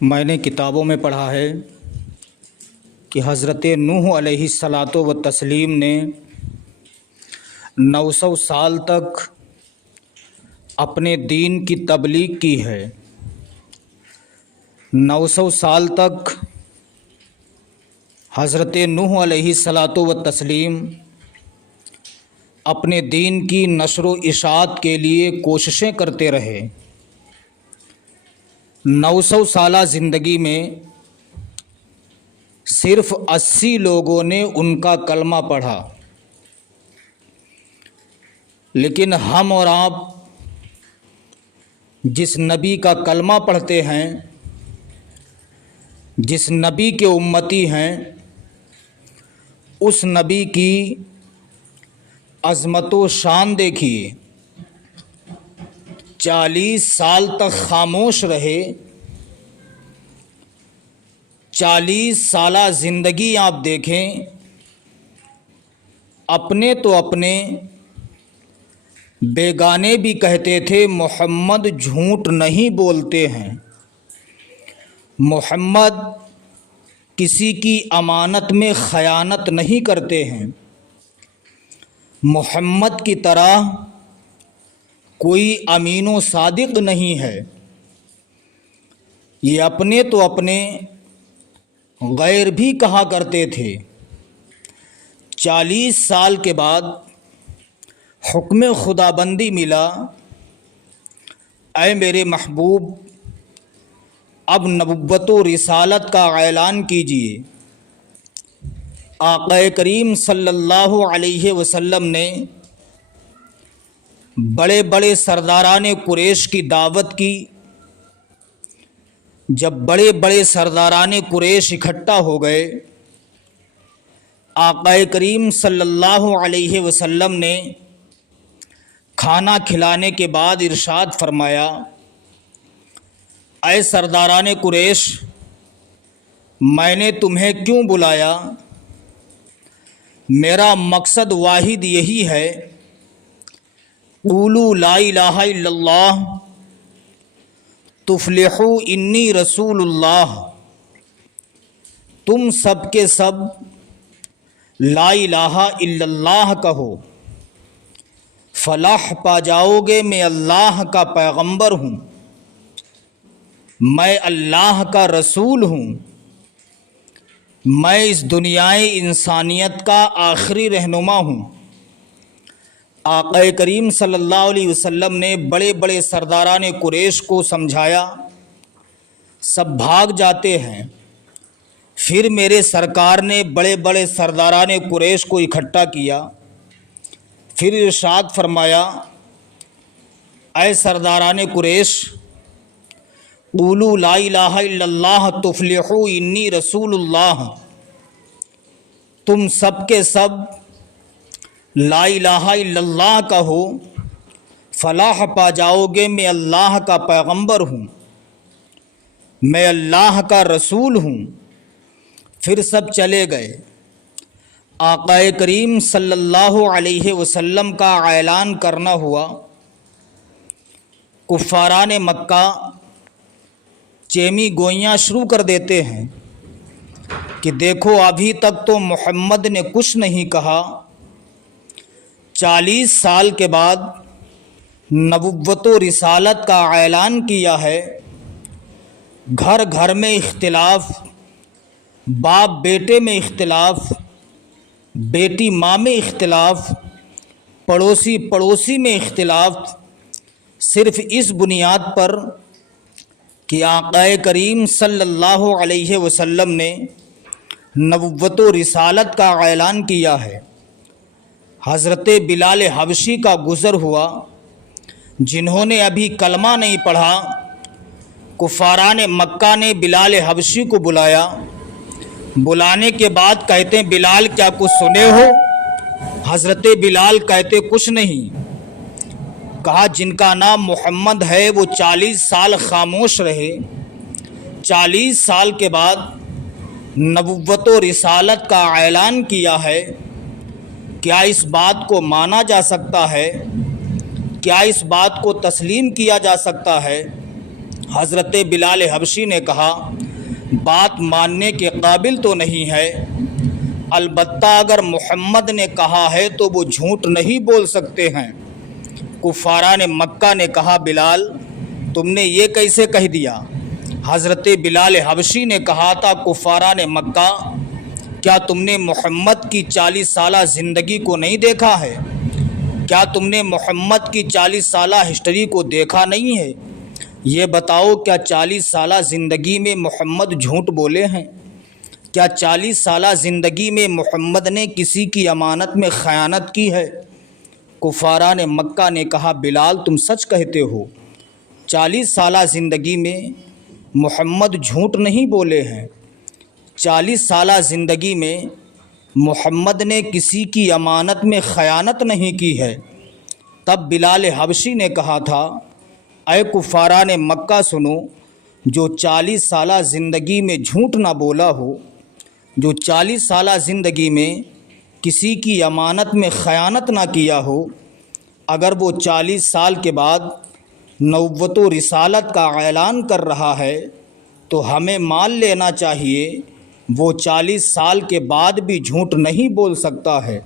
میں نے کتابوں میں پڑھا ہے کہ حضرت نوح علیہ الصلاۃ و تسلیم نے 900 سال تک اپنے دین کی تبلیغ کی ہے۔ 900 سال تک حضرت نوح علیہ الصلاۃ و تسلیم اپنے دین کی نشر و اشاعت کے لیے کوششیں کرتے رہے۔ 900 سالہ زندگی میں صرف 80 لوگوں نے ان کا کلمہ پڑھا، لیکن ہم اور آپ جس نبی کا کلمہ پڑھتے ہیں، جس نبی کے امتی ہیں، اس نبی کی عظمت و شان دیکھیے۔ 40 سال تک خاموش رہے۔ 40 سالہ زندگی آپ دیکھیں، اپنے تو اپنے بیگانے بھی کہتے تھے محمد جھوٹ نہیں بولتے ہیں، محمد کسی کی امانت میں خیانت نہیں کرتے ہیں، محمد کی طرح کوئی امین و صادق نہیں ہے۔ یہ اپنے تو اپنے غیر بھی کہا کرتے تھے۔ 40 سال کے بعد حکم خدا بندی ملا، اے میرے محبوب اب نبوت و رسالت کا اعلان کیجیے۔ آقا کریم صلی اللہ علیہ وسلم نے بڑے بڑے سرداران قریش کی دعوت کی۔ جب بڑے بڑے سرداران قریش اکٹھا ہو گئے، آقا کریم صلی اللہ علیہ وسلم نے کھانا کھلانے کے بعد ارشاد فرمایا، اے سرداران قریش، میں نے تمہیں کیوں بلایا؟ میرا مقصد واحد یہی ہے، قولوا لا الہ الا اللہ تفلحوا انی رسول اللہ۔ تم سب کے سب لا الہ الا اللہ کہو، فلاح پا جاؤ گے۔ میں اللہ کا پیغمبر ہوں، میں اللہ کا رسول ہوں، میں اس دنیائے انسانیت کا آخری رہنما ہوں۔ آقا کریم صلی اللہ علیہ وسلم نے بڑے بڑے سرداران قریش کو سمجھایا، سب بھاگ جاتے ہیں۔ پھر میرے سرکار نے بڑے بڑے سرداران قریش کو اکٹھا کیا، پھر ارشاد فرمایا، اے سرداران قریش، قولوا لا الہ الا اللہ تفلحوا انی رسول اللہ۔ تم سب کے سب لا الہ الا اللہ کہو، فلاح پا جاؤ گے۔ میں اللہ کا پیغمبر ہوں، میں اللہ کا رسول ہوں۔ پھر سب چلے گئے۔ آقا کریم صلی اللہ علیہ وسلم کا اعلان کرنا ہوا۔ کفاران مکہ چیمی گوئیاں شروع کر دیتے ہیں کہ دیکھو ابھی تک تو محمد نے کچھ نہیں کہا، 40 سال کے بعد نبوت و رسالت کا اعلان کیا ہے۔ گھر گھر میں اختلاف، باپ بیٹے میں اختلاف، بیٹی ماں میں اختلاف، پڑوسی پڑوسی میں اختلاف، صرف اس بنیاد پر کہ آقا کریم صلی اللہ علیہ وسلم نے نبوت و رسالت کا اعلان کیا ہے۔ حضرت بلال حبشی کا گزر ہوا، جنہوں نے ابھی کلمہ نہیں پڑھا۔ کفاران مکہ نے بلال حبشی کو بلایا، بلانے کے بعد کہتے ہیں بلال کیا کچھ سنے ہو؟ حضرت بلال کہتے کچھ نہیں۔ کہا جن کا نام محمد ہے وہ 40 سال خاموش رہے، 40 سال کے بعد نبوت و رسالت کا اعلان کیا ہے، کیا اس بات کو مانا جا سکتا ہے؟ کیا اس بات کو تسلیم کیا جا سکتا ہے؟ حضرت بلال حبشی نے کہا بات ماننے کے قابل تو نہیں ہے، البتہ اگر محمد نے کہا ہے تو وہ جھوٹ نہیں بول سکتے ہیں۔ کفاران مکہ نے کہا بلال تم نے یہ کیسے کہہ دیا؟ حضرت بلال حبشی نے کہا تھا کفاران مکہ کیا تم نے محمد کی 40 سالہ زندگی کو نہیں دیکھا ہے؟ کیا تم نے محمد کی 40 سالہ ہسٹری کو دیکھا نہیں ہے؟ یہ بتاؤ کیا 40 سالہ زندگی میں محمد جھوٹ بولے ہیں؟ کیا 40 سالہ زندگی میں محمد نے کسی کی امانت میں خیانت کی ہے؟ کفاران مکہ نے کہا بلال تم سچ کہتے ہو، 40 سالہ زندگی میں محمد جھوٹ نہیں بولے ہیں، 40 سالہ زندگی میں محمد نے کسی کی امانت میں خیانت نہیں کی ہے۔ تب بلال حبشی نے کہا تھا اے کفاران مکہ سنو، جو 40 سالہ زندگی میں جھوٹ نہ بولا ہو، جو 40 سالہ زندگی میں کسی کی امانت میں خیانت نہ کیا ہو، اگر وہ 40 سال کے بعد نبوت و رسالت کا اعلان کر رہا ہے تو ہمیں مان لینا چاہیے وہ 40 سال کے بعد بھی جھوٹ نہیں بول سکتا ہے۔